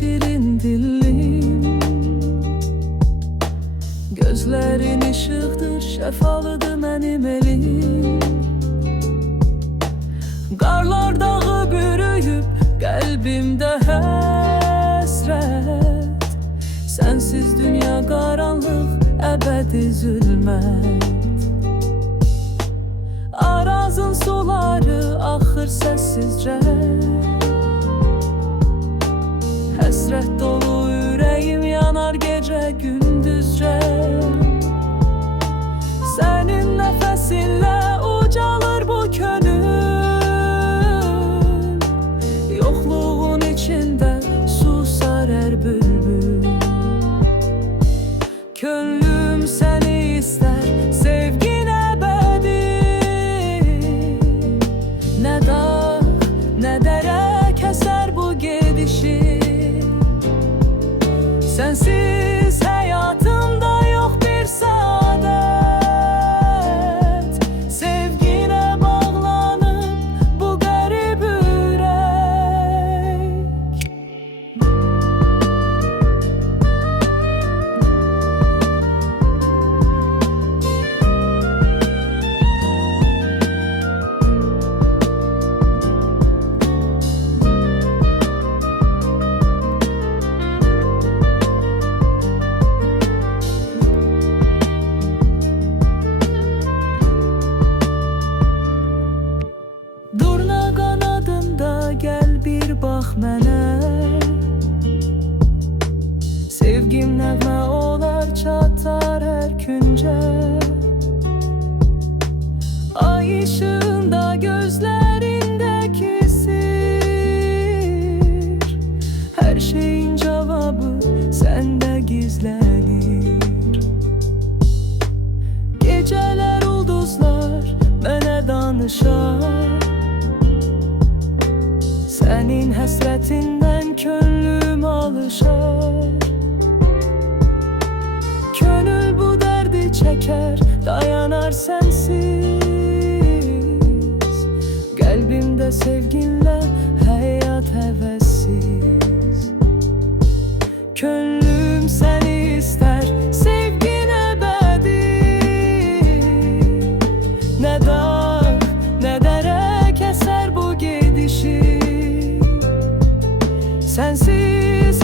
şirin dillim. Gözlerin ışıqdır, şəfalıdır mənim elim. Qarlar dağı bürüyüb, qəlbimdə həsrət. Sənsiz dünya qaranlıq, əbədi zülmət. Arazın suları axır səssizcə. Həsrət dolu ürəyim yanar gecə gündüzcə. Sənin nəfəsinlə ucalır bu könül. Yoxluğun içində susar hər bülbül. Könlüm səni istər, sevgin əbədi. Nə dağ, nə dərə kəsər bu gedişi. Sensiz hayatımda yok bir saadet. Sevgine bağlanıp bu garip yürek. Durna kanadında gel bir bax mənə. Sevgim nəğmə olar çatar hər küncə. Ay ışığında gözlərindəki sir. Hər şeyin cavabı səndə gizlənir. Gecələr ulduzlar mənə danışar. Senin həsrətindən könlüm alışar. Könül bu dərdi çəkər, dayanar sənsiz. Qəlbimdə sevginlə həyat həvəssiz. Könlüm səni istər, sevgin əbədi. Nə dağ, nə dərə kəsər bu gedişi. Sensiz